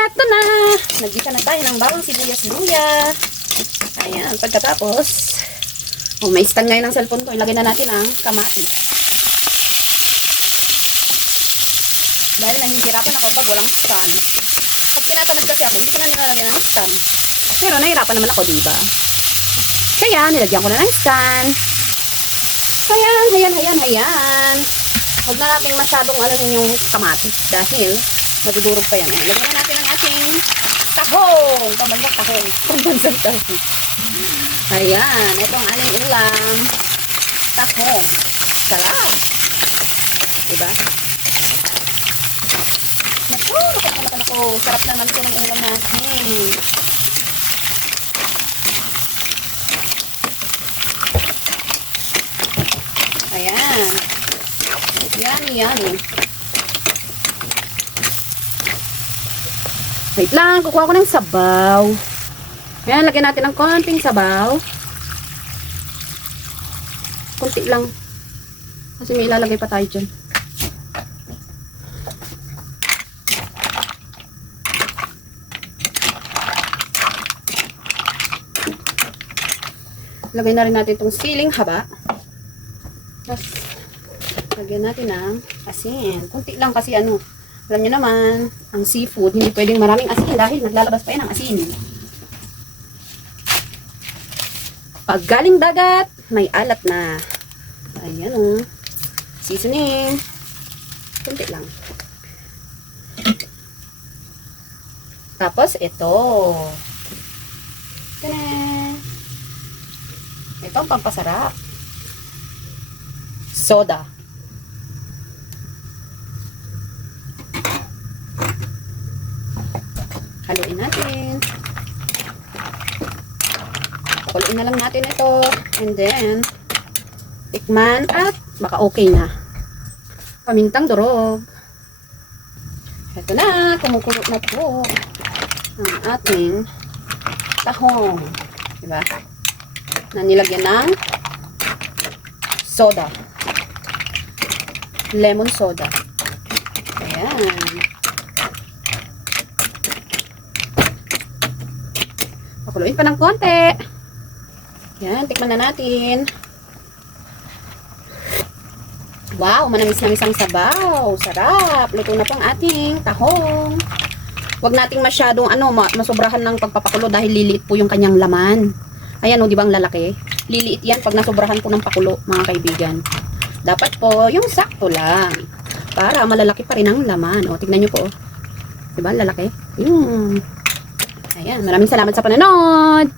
Eto na! Nagisa na tayo ng bawang sibuyas luya. Ayan, pagkatapos, may stand ngayon ng cellphone ko. Ilagay na natin ang kamatis. Dahil nahihirapan ako pag walang stand. Pag tinatamad kasi ako, hindi ko na nilalagay ng stand. Pero nahihirapan naman ako, diba? Kaya, nilagyan ko na ng stand. Ayan. Huwag na natin masyadong alamin yung kamatis dahil madudurog pa yan. Lagyan na natin ang ating tahong. Pambansang tahong. Pambansang tahong. Ayan. Ito ang aling ulam. Tahong. Sarap. Diba? Naku. Sarap naman ito ng ulam natin. Ayan. Yummy. Wait lang, kukuha ko ng sabaw. Ayan, lagyan natin ng konting sabaw. Kunti lang. Kasi may ilalagay pa tayo dyan. Lagay na rin natin itong siling haba. Tapos, lagyan natin ng asin. Kunti lang kasi alam nyo naman, ang seafood, hindi pwedeng maraming asin dahil naglalabas pa yan ang asin. Pag galing dagat, may alat na. Ayan o. Seasoning. Kunti lang. Tapos, ito. Tanan! Ito ang pampasarap. Soda. Haluin natin. Haluin na lang natin ito. And then, tikman at baka okay na. Pamintang durog. Ito na. Kumukulo na po ang ating tahong. Diba? Na nilagyan ng soda. Lemon soda. Ayan. Pakuluin pa ng konti. Ayan, tikman na natin. Wow, manamis-namis ang sabaw. Sarap. Luto na po ang ating tahong. Huwag nating masyadong masobrahan ng pagpapakulo dahil liliit po yung kanyang laman. Ayan o, di ba ang lalaki? Liliit yan pag nasobrahan po ng pakulo, mga kaibigan. Dapat po, yung sakto lang. Para malalaki pa rin ang laman. O, tignan nyo po. Diba, lalaki? Ayan, maraming salamat sa panonood.